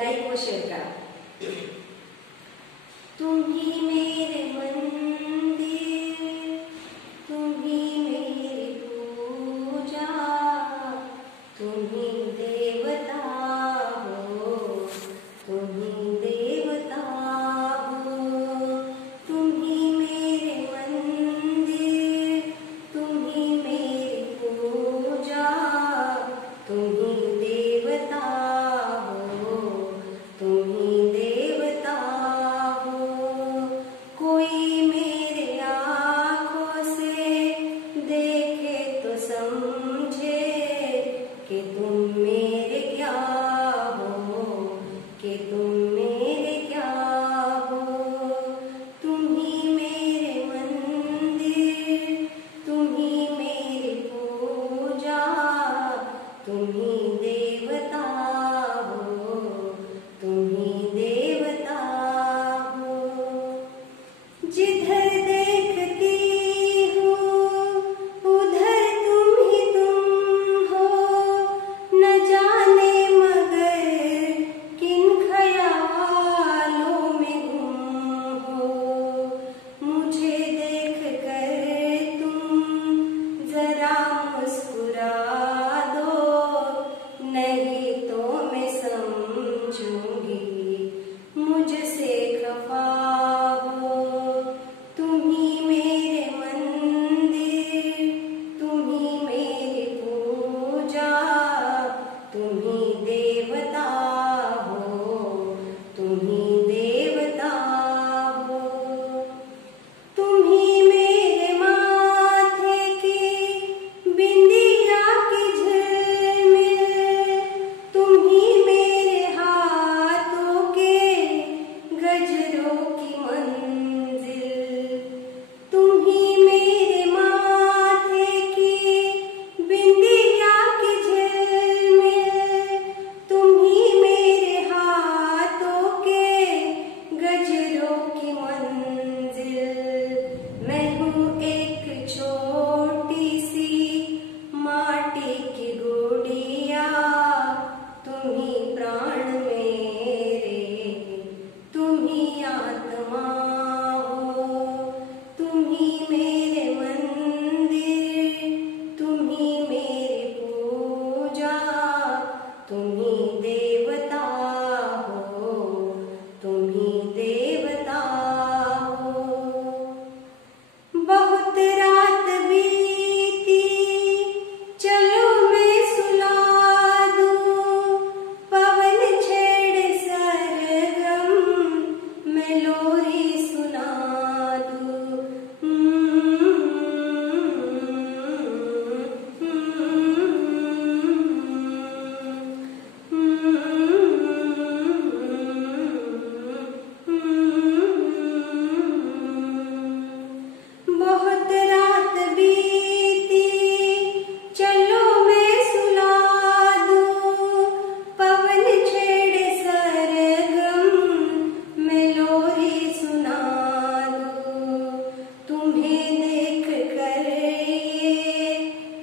Like व share करा. तुम्ही मेरे मंदिर, तुम्ही मेरी पूजा, तुम्ही देवता हो, तुम्ही देवता हो. तुम्ही मेरे मंदिर, तुम्ही मेरी पूजा, तुम्ही देवता हो, तुम्ही देवता हो. कोई मेरे आँखों से देखे तो समझे कि तुम मेरे क्या हो, कि तुम मेरे क्या हो. तुम्ही मेरे मंदिर, तुम्ही मेरी पूजा, तुम्ही देवता हो, तुम्ही देवता हो. जिधर देखती हूँ उधर तुम ही तुम हो, न जाने मगर किन ख्यालों में गुम हो. मुझे देख कर तुम जरा मुस्कुरा दो, नहीं तो मैं समझूंगी मुझसे खफा हो. तुम्ही मेरे मंदिर, तुम्ही मेरी पूजा, तुम्ही देवता हो, तुम्ही देवता हो. तुम्ही मेरे माथे की बिंदिया की झिलमिल, तुम्ही मेरे हाथों के गजरों की मंजिल. तुम्ही मेरे माथे की बिंदिया की झिलमिल, तुम्ही मेरे हाथों के गजरों की मंजिल. मैं हूँ एक छोटी सी माटी की गुड़िया, तुम्ही प्राण मेरे, तुम्ही आत्मा हो. तुम्ही मेरे मंदिर, तुम्ही मेरी पूजा, तुम्ही देवता हो, तुम्ही देवता हो. बहुत रात बीती, चलो मैं सुला दूं, पवन छेड़े सरगम, मैं लोरी सुना दूं. बहुत रात बीती, चलो मैं सुला दूं, पवन छेड़े सरगम, मैं लोरी सुना दूं. तुम्हें देख कर ये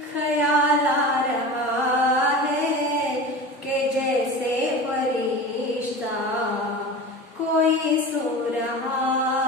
ख्याल आ रहा है कि जैसे फरिश्ता कोई सो रहा